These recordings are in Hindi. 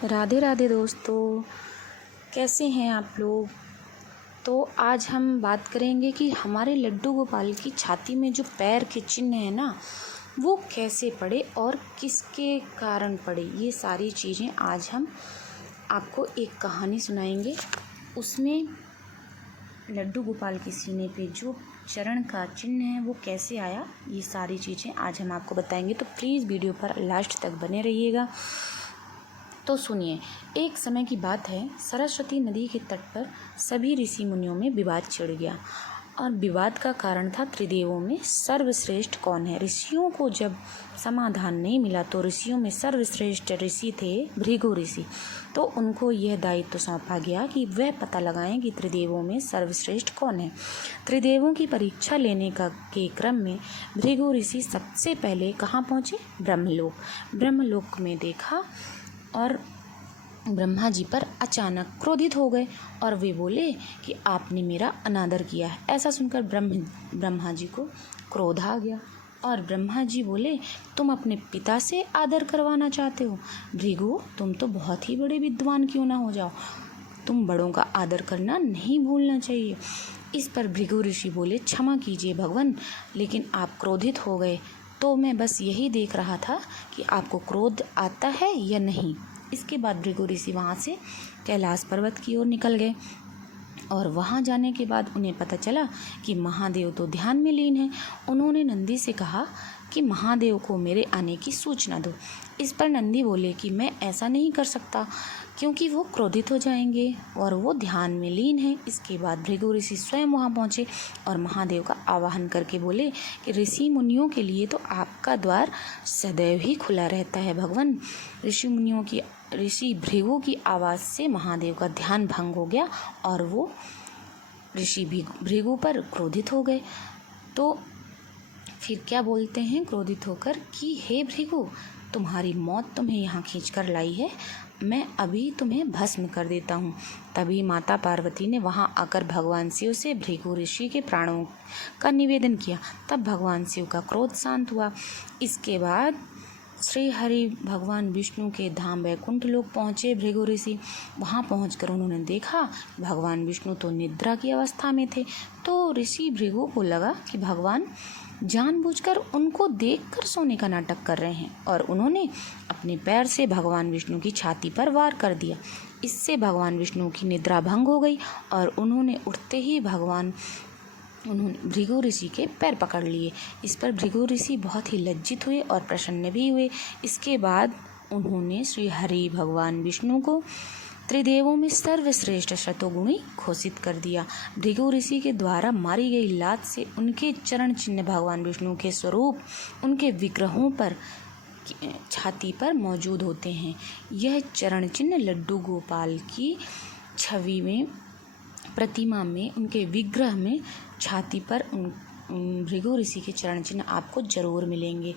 राधे राधे दोस्तों, कैसे हैं आप लोग। तो आज हम बात करेंगे कि हमारे लड्डू गोपाल की छाती में जो पैर के चिन्ह हैं ना, वो कैसे पड़े और किसके कारण पड़े। ये सारी चीज़ें आज हम आपको एक कहानी सुनाएंगे। उसमें लड्डू गोपाल के सीने पे जो चरण का चिन्ह है वो कैसे आया, ये सारी चीज़ें आज हम आपको बताएंगे। तो प्लीज़ वीडियो पर लास्ट तक बने रहिएगा। तो सुनिए, एक समय की बात है, सरस्वती नदी के तट पर सभी ऋषि मुनियों में विवाद छिड़ गया और विवाद का कारण था त्रिदेवों में सर्वश्रेष्ठ कौन है। ऋषियों को जब समाधान नहीं मिला तो ऋषियों में सर्वश्रेष्ठ ऋषि थे भृगु ऋषि। तो उनको यह दायित्व सौंपा गया कि वह पता लगाएं कि त्रिदेवों में सर्वश्रेष्ठ कौन है। त्रिदेवों की परीक्षा लेने के क्रम में भृगु ऋषि सबसे पहले कहाँ पहुँचे? ब्रह्मलोक। ब्रह्मलोक में देखा और ब्रह्मा जी पर अचानक क्रोधित हो गए और वे बोले कि आपने मेरा अनादर किया है। ऐसा सुनकर ब्रह्मा जी को क्रोध आ गया और ब्रह्मा जी बोले, तुम अपने पिता से आदर करवाना चाहते हो? भृगु, तुम तो बहुत ही बड़े विद्वान क्यों ना हो जाओ, तुम बड़ों का आदर करना नहीं भूलना चाहिए। इस पर भृगु ऋषि बोले, क्षमा कीजिए भगवान, लेकिन आप क्रोधित हो गए तो मैं बस यही देख रहा था कि आपको क्रोध आता है या नहीं। इसके बाद भृगु ऋषि वहाँ से कैलाश पर्वत की ओर निकल गए और वहाँ जाने के बाद उन्हें पता चला कि महादेव तो ध्यान में लीन हैं। उन्होंने नंदी से कहा कि महादेव को मेरे आने की सूचना दो। इस पर नंदी बोले कि मैं ऐसा नहीं कर सकता क्योंकि वो क्रोधित हो जाएंगे और वो ध्यान में लीन है। इसके बाद भृगु ऋषि स्वयं वहाँ पहुँचे और महादेव का आवाहन करके बोले कि ऋषि मुनियों के लिए तो आपका द्वार सदैव ही खुला रहता है भगवान। ऋषि भृगु की आवाज़ से महादेव का ध्यान भंग हो गया और वो ऋषि भृगु पर क्रोधित हो गए। तो फिर क्या बोलते हैं क्रोधित होकर कि हे भृगु, तुम्हारी मौत तुम्हें यहाँ खींच कर लाई है, मैं अभी तुम्हें भस्म कर देता हूँ। तभी माता पार्वती ने वहाँ आकर भगवान शिव से भृगु ऋषि के प्राणों का निवेदन किया। तब भगवान शिव का क्रोध शांत हुआ। इसके बाद श्री हरि भगवान विष्णु के धाम वैकुंठ लोक पहुँचे भृगु ऋषि। वहाँ पहुँचकर उन्होंने देखा भगवान विष्णु तो निद्रा की अवस्था में थे। तो ऋषि भृगु को लगा कि भगवान जानबूझकर उनको देखकर सोने का नाटक कर रहे हैं और उन्होंने अपने पैर से भगवान विष्णु की छाती पर वार कर दिया। इससे भगवान विष्णु की निद्रा भंग हो गई और उन्होंने उठते ही उन्होंने भृगु ऋषि के पैर पकड़ लिए। इस पर भृगु ऋषि बहुत ही लज्जित हुए और प्रसन्न भी हुए। इसके बाद उन्होंने श्री हरि भगवान विष्णु को त्रिदेवों में सर्वश्रेष्ठ शतोगुणी घोषित कर दिया। भृगु ऋषि के द्वारा मारी गई लात से उनके चरण चिन्ह भगवान विष्णु के स्वरूप उनके विग्रहों पर छाती पर मौजूद होते हैं। यह चरण चिन्ह लड्डू गोपाल की छवि में, प्रतिमा में, उनके विग्रह में छाती पर भृगु ऋषि के चरण चिन्ह आपको ज़रूर मिलेंगे।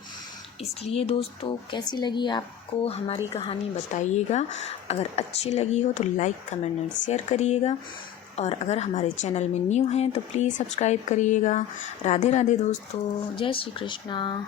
इसलिए दोस्तों, कैसी लगी आपको हमारी कहानी बताइएगा। अगर अच्छी लगी हो तो लाइक, कमेंट एंड शेयर करिएगा और अगर हमारे चैनल में न्यू हैं तो प्लीज़ सब्सक्राइब करिएगा। राधे राधे दोस्तों, जय श्री कृष्णा।